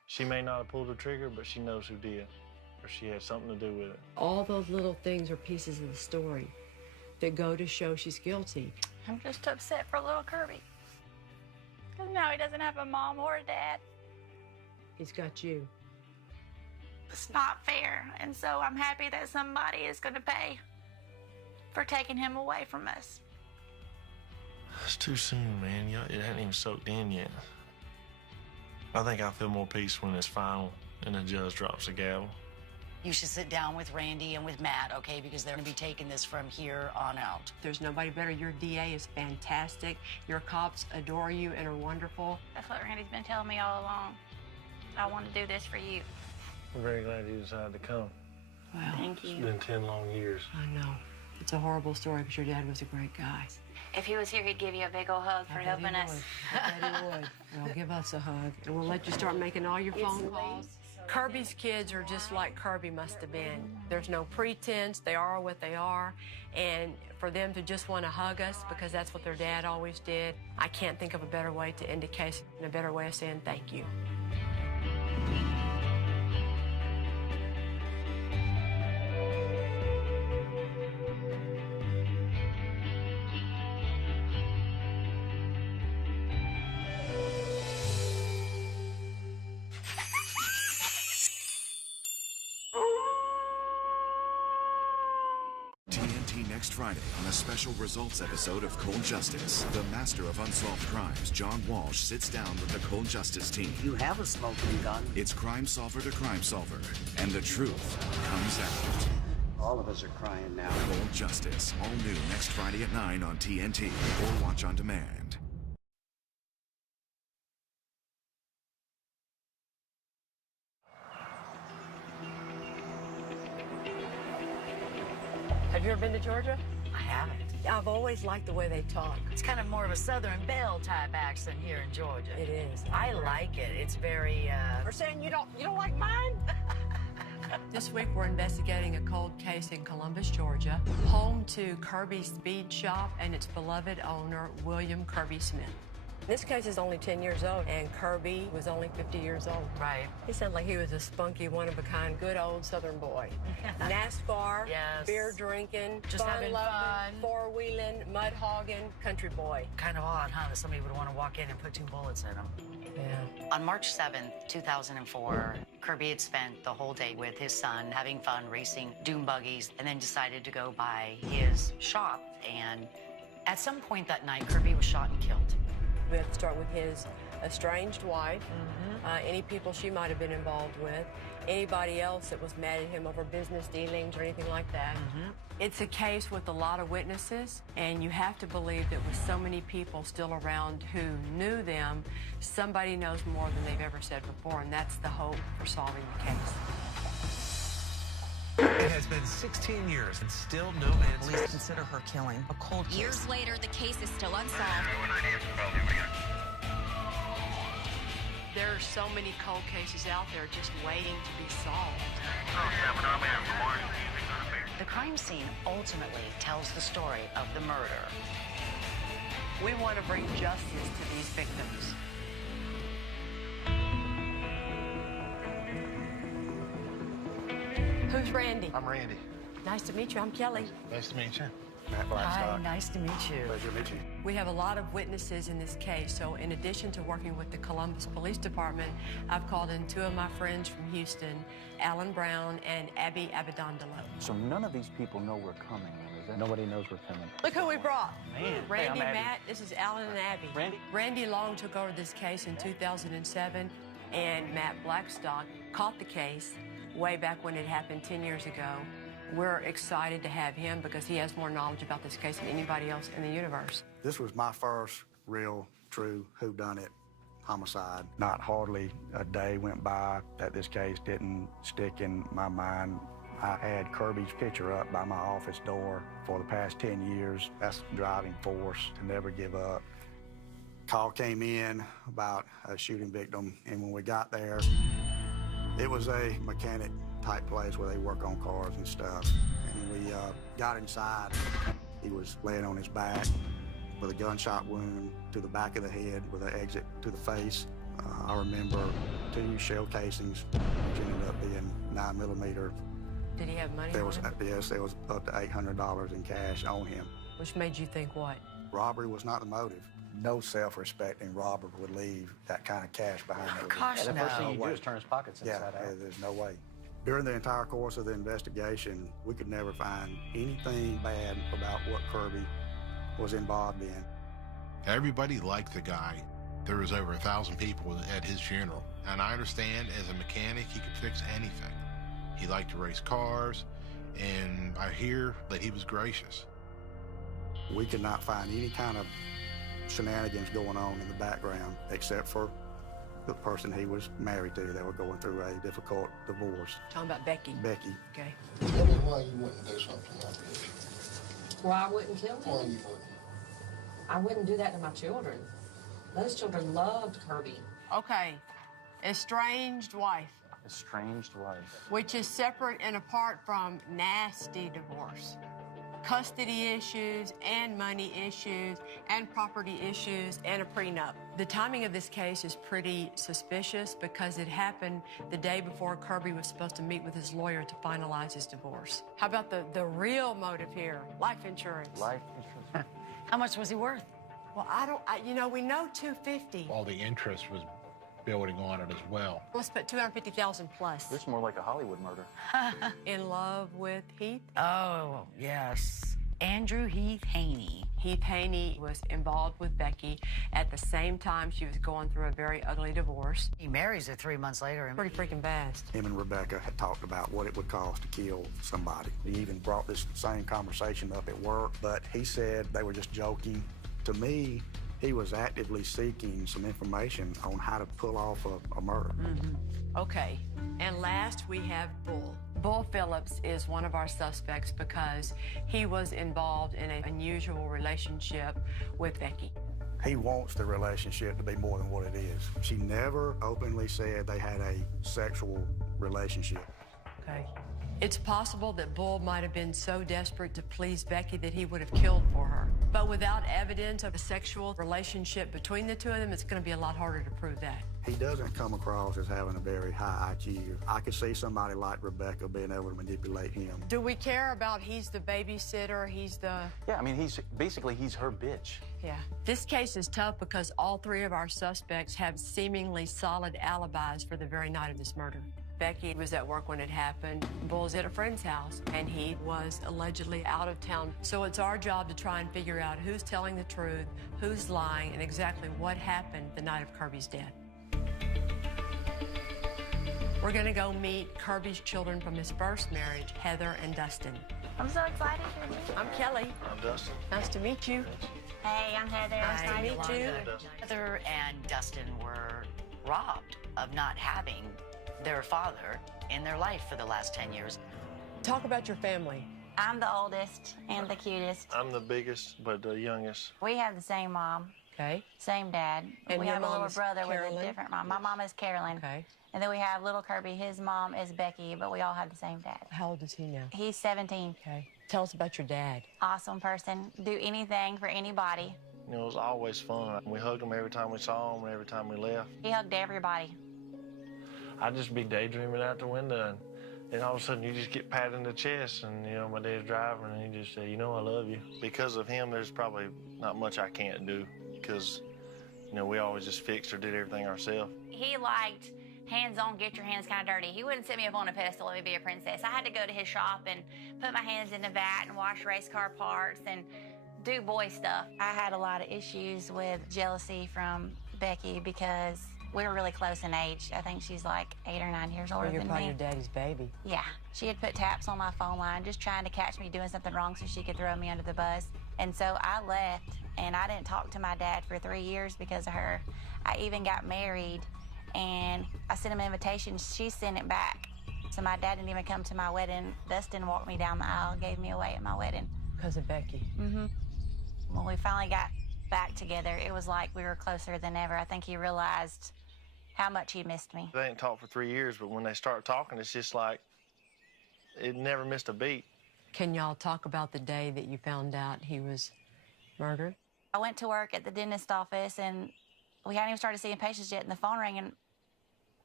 She may not have pulled the trigger, but she knows who did, or she had something to do with it. All those little things are pieces of the story that go to show she's guilty. I'm just upset for little Kirby. Because now he doesn't have a mom or a dad. He's got you. It's not fair. And so I'm happy that somebody is going to pay for taking him away from us. It's too soon, man. It hadn't even soaked in yet. I think I'll feel more peace when it's final and the judge drops the gavel. You should sit down with Randy and with Matt, okay? Because they're gonna be taking this from here on out. There's nobody better. Your DA is fantastic. Your cops adore you and are wonderful. That's what Randy's been telling me all along. I want to do this for you. I'm very glad you decided to come. Well, thank you. It's been 10 long years. I know. It's a horrible story because your dad was a great guy. If he was here, he'd give you a big old hug for helping us. I bet he would. Well, give us a hug, and we'll let you start making all your phone calls. Kirby's kids are just like Kirby must have been. There's no pretense. They are what they are. And for them to just want to hug us because that's what their dad always did, I can't think of a better way to end a case and a better way of saying thank you. Next Friday on a special results episode of Cold Justice. The master of unsolved crimes, John Walsh, sits down with the Cold Justice team. You have a smoking gun. It's crime solver to crime solver, and the truth comes out. All of us are crying now. Cold Justice, all new next Friday at 9 on TNT or watch on demand. Have you ever been to Georgia? I haven't. I've always liked the way they talk. It's kind of more of a Southern Belle type accent here in Georgia. It is. I like it. It's very, We're saying you don't like mine? This week we're investigating a cold case in Columbus, Georgia, home to Kirby's Speed Shop and its beloved owner, William Kirby Smith. This case is only 10 years old, and Kirby was only 50 years old. Right. He sounded like he was a spunky, one-of-a-kind, good old Southern boy. NASCAR, Yes. beer drinking, Just having fun. four-wheeling, mud hogging, country boy. Kind of odd, huh, that somebody would want to walk in and put 2 bullets in him. Yeah. On March 7th, 2004, Kirby had spent the whole day with his son, having fun, racing dune buggies, and then decided to go by his shop. And at some point that night, Kirby was shot and killed. We have to start with his estranged wife, any people she might have been involved with, anybody else that was mad at him over business dealings or anything like that. It's a case with a lot of witnesses, and you have to believe that with so many people still around who knew them, somebody knows more than they've ever said before, and that's the hope for solving the case. It has been 16 years and still no answer. Police consider her killing a cold case. Years later, the case is still unsolved. There are so many cold cases out there just waiting to be solved. The crime scene ultimately tells the story of the murder. We want to bring justice to these victims. Who's Randy? I'm Randy. Nice to meet you. I'm Kelly. Nice to meet you. Matt Blackstock. Hi, nice to meet you. Pleasure to meet you. We have a lot of witnesses in this case, so in addition to working with the Columbus Police Department, I've called in 2 of my friends from Houston, Alan Brown and Abby Abadondolo. So none of these people know we're coming, is there? Nobody knows we're coming. Look who we brought. Man. Randy, Hey, I'm Abby. Matt, this is Alan and Abby. Randy? Randy Long took over this case in 2007, and Matt Blackstock caught the case way back when it happened 10 years ago. We're excited to have him because he has more knowledge about this case than anybody else in the universe. This was my first real, true whodunit homicide. Not hardly a day went by that this case didn't stick in my mind. I had Kirby's picture up by my office door for the past 10 years. That's the driving force to never give up. Call came in about a shooting victim, and when we got there, it was a mechanic type place where they work on cars and stuff. And we got inside. He was laying on his back with a gunshot wound to the back of the head with an exit to the face. I remember 2 shell casings, which ended up being 9mm. Did he have money on him? Yes, there was up to $800 in cash on him. Which made you think what? Robbery was not the motive. No self-respecting robber would leave that kind of cash behind him. Gosh, The first thing no. you do is turn his pockets inside out. There's no way. During the entire course of the investigation, we could never find anything bad about what Kirby was involved in. Everybody liked the guy. There was over 1,000 people at his funeral. And I understand as a mechanic, he could fix anything. He liked to race cars, and I hear that he was gracious. We could not find any kind of shenanigans going on in the background, except for the person he was married to. They were going through a difficult divorce. Talking about Becky. Becky. Okay. Tell me why you wouldn't do something like this. Why I wouldn't kill him? Why you wouldn't? I wouldn't do that to my children. Those children loved Kirby. Okay. Estranged wife, Estranged wife. which is separate and apart from nasty divorce. Custody issues and money issues and property issues and a prenup. The timing of this case is pretty suspicious because it happened the day before Kirby was supposed to meet with his lawyer to finalize his divorce. How about the real motive here? Life insurance. Life insurance. How much was he worth? Well, we know $250. All the interest was building on it as well. Let's put $250,000 plus. This is more like a Hollywood murder. In love with Heath? Oh, yes. Andrew Heath Haney. Heath Haney was involved with Becky at the same time she was going through a very ugly divorce. He marries her 3 months later. Pretty freaking fast. Him and Rebecca had talked about what it would cost to kill somebody. He even brought this same conversation up at work, but he said they were just joking. To me, he was actively seeking some information on how to pull off a murder. Okay, and last we have Bull. Bull Phillips is one of our suspects because he was involved in an unusual relationship with Becky. He wants the relationship to be more than what it is. She never openly said they had a sexual relationship. Okay. It's possible that Bull might have been so desperate to please Becky that he would have killed for her. But without evidence of a sexual relationship between the two of them, it's going to be a lot harder to prove that. He doesn't come across as having a very high IQ. I could see somebody like Rebecca being able to manipulate him. Do we care about he's the babysitter, he's the... Yeah, I mean, he's her bitch. Yeah. This case is tough because all three of our suspects have seemingly solid alibis for the very night of this murder. Becky was at work when it happened. Bull's at a friend's house, and he was allegedly out of town. So it's our job to try and figure out who's telling the truth, who's lying, and exactly what happened the night of Kirby's death. We're gonna go meet Kirby's children from his first marriage, Heather and Dustin. I'm so excited for you. I'm Kelly. I'm Dustin. Nice to meet you. Hey, I'm Heather. Nice to meet you. Heather and Dustin were robbed of not having their father in their life for the last 10 years. Talk about your family. I'm the oldest and the cutest. I'm the biggest, but the youngest. We have the same mom. Okay. Same dad. And we your have a mom little is brother Carolyn? with a different mom. My mom is Carolyn. Okay. And then we have little Kirby. His mom is Becky, but we all have the same dad. How old is he now? He's 17. Okay. Tell us about your dad. Awesome person. Do anything for anybody. You know, it was always fun. We hugged him every time we saw him and every time we left. He hugged everybody. I'd just be daydreaming out the window, and all of a sudden you just get patted in the chest, and, you know, my dad's driving, and he just said, you know, I love you. Because of him, there's probably not much I can't do, because, you know, we always just fixed or did everything ourselves. He liked hands-on, get your hands kind of dirty. He wouldn't set me up on a pedestal, let me be a princess. I had to go to his shop and put my hands in the vat and wash race car parts and do boy stuff. I had a lot of issues with jealousy from Becky because we were really close in age. I think she's like 8 or 9 years older You're than probably me. your daddy's baby. Yeah. She had put taps on my phone line just trying to catch me doing something wrong so she could throw me under the bus. And so I left, and I didn't talk to my dad for 3 years because of her. I even got married, and I sent him an invitation. She sent it back. So my dad didn't even come to my wedding. Dustin walked me down the aisle and gave me away at my wedding. Because of Becky. Mm-hmm. When we finally got back together, it was like we were closer than ever. I think he realized how much he missed me. They ain't talked for 3 years, but when they start talking, it's just like it never missed a beat. Can y'all talk about the day that you found out he was murdered? I went to work at the dentist office, and we hadn't even started seeing patients yet, and the phone rang, and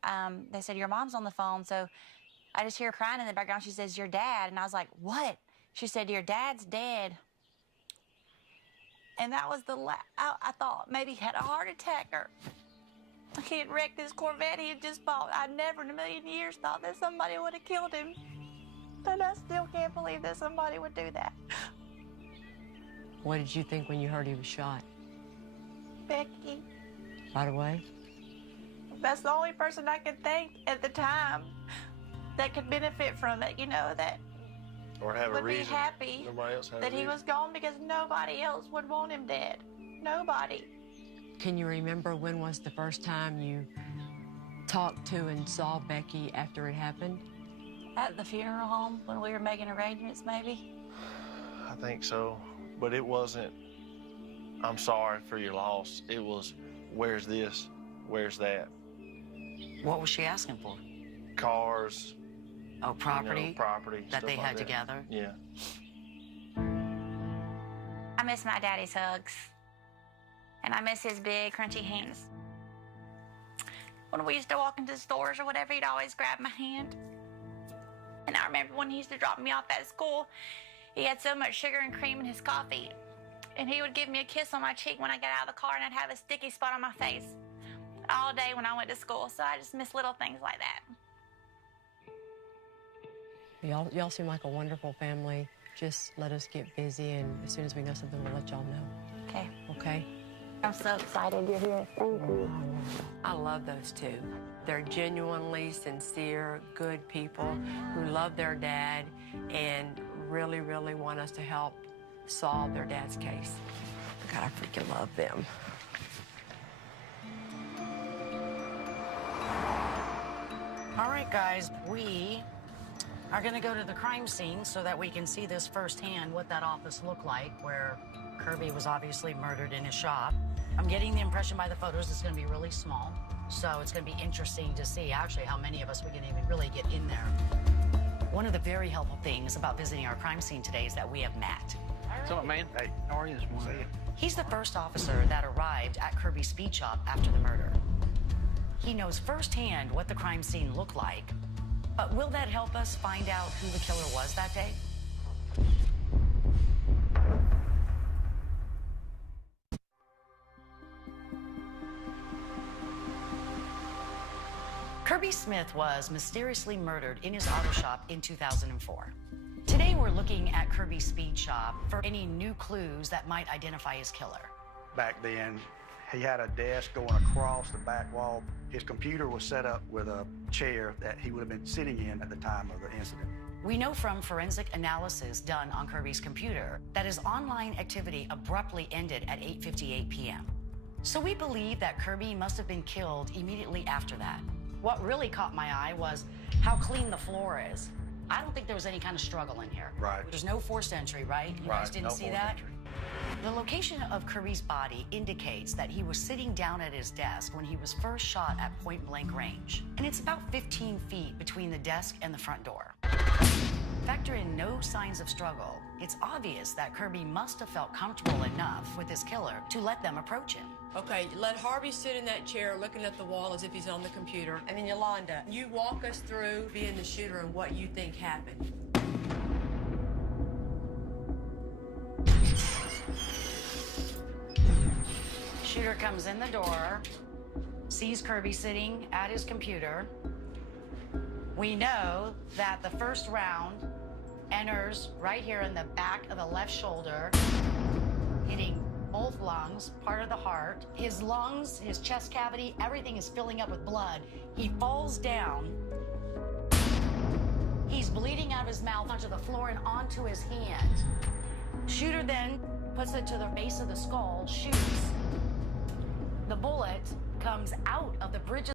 they said, your mom's on the phone. So I just hear her crying in the background. She says, your dad. And I was like, what? She said, your dad's dead. And that was I thought maybe he had a heart attack or he had wrecked his Corvette he had just bought. I never in a million years thought that somebody would have killed him. And I still can't believe that somebody would do that. What did you think when you heard he was shot? Becky. Right away? That's the only person I could think at the time that could benefit from it, you know, that or have a would reason. be happy Nobody else had that a he reason. was gone because nobody else would want him dead. Nobody. Can you remember when was the first time you talked to and saw Becky after it happened? At the funeral home when we were making arrangements, maybe? I think so, but it wasn't, I'm sorry for your loss. It was, where's this? Where's that? What was she asking for? Cars. Oh, property? You know, property. That stuff they like had that. together? Yeah. I miss my daddy's hugs. And I miss his big, crunchy hands. When we used to walk into stores or whatever, he'd always grab my hand. And I remember when he used to drop me off at school, he had so much sugar and cream in his coffee. And he would give me a kiss on my cheek when I got out of the car, and I'd have a sticky spot on my face all day when I went to school. So I just miss little things like that. Y'all seem like a wonderful family. Just let us get busy, and as soon as we know something, we'll let y'all know. Okay. Okay? I'm so excited you're here. Thank you. I love those two. They're genuinely sincere, good people who love their dad and really, really want us to help solve their dad's case. God, I freaking love them. All right, guys, we are going to go to the crime scene so that we can see this firsthand, what that office looked like, where Kirby was obviously murdered in his shop. I'm getting the impression by the photos it's going to be really small, so it's going to be interesting to see actually how many of us we can even really get in there. One of the very helpful things about visiting our crime scene today is that we have Matt. What's up, man? Hey, how are you this morning? He's the first officer that arrived at Kirby's speed shop after the murder. He knows firsthand what the crime scene looked like, but will that help us find out who the killer was that day? Kirby Smith was mysteriously murdered in his auto shop in 2004. Today we're looking at Kirby's speed shop for any new clues that might identify his killer. Back then, he had a desk going across the back wall. His computer was set up with a chair that he would have been sitting in at the time of the incident. We know from forensic analysis done on Kirby's computer that his online activity abruptly ended at 8:58 p.m. So we believe that Kirby must have been killed immediately after that. What really caught my eye was how clean the floor is. I don't think there was any kind of struggle in here. Right. There's no forced entry, right? You guys didn't see that? The location of Kirby's body indicates that he was sitting down at his desk when he was first shot at point-blank range. And it's about 15 feet between the desk and the front door. Factor in no signs of struggle, it's obvious that Kirby must have felt comfortable enough with his killer to let them approach him. Okay, let Harvey sit in that chair looking at the wall as if he's on the computer. And then Yolanda, you walk us through being the shooter and what you think happened. Shooter comes in the door, sees Kirby sitting at his computer. We know that the first round enters right here in the back of the left shoulder, hitting both lungs, part of the heart. His lungs, his chest cavity, everything is filling up with blood. He falls down. He's bleeding out of his mouth onto the floor and onto his hand. Shooter then puts it to the base of the skull, shoots. The bullet comes out of the bridge of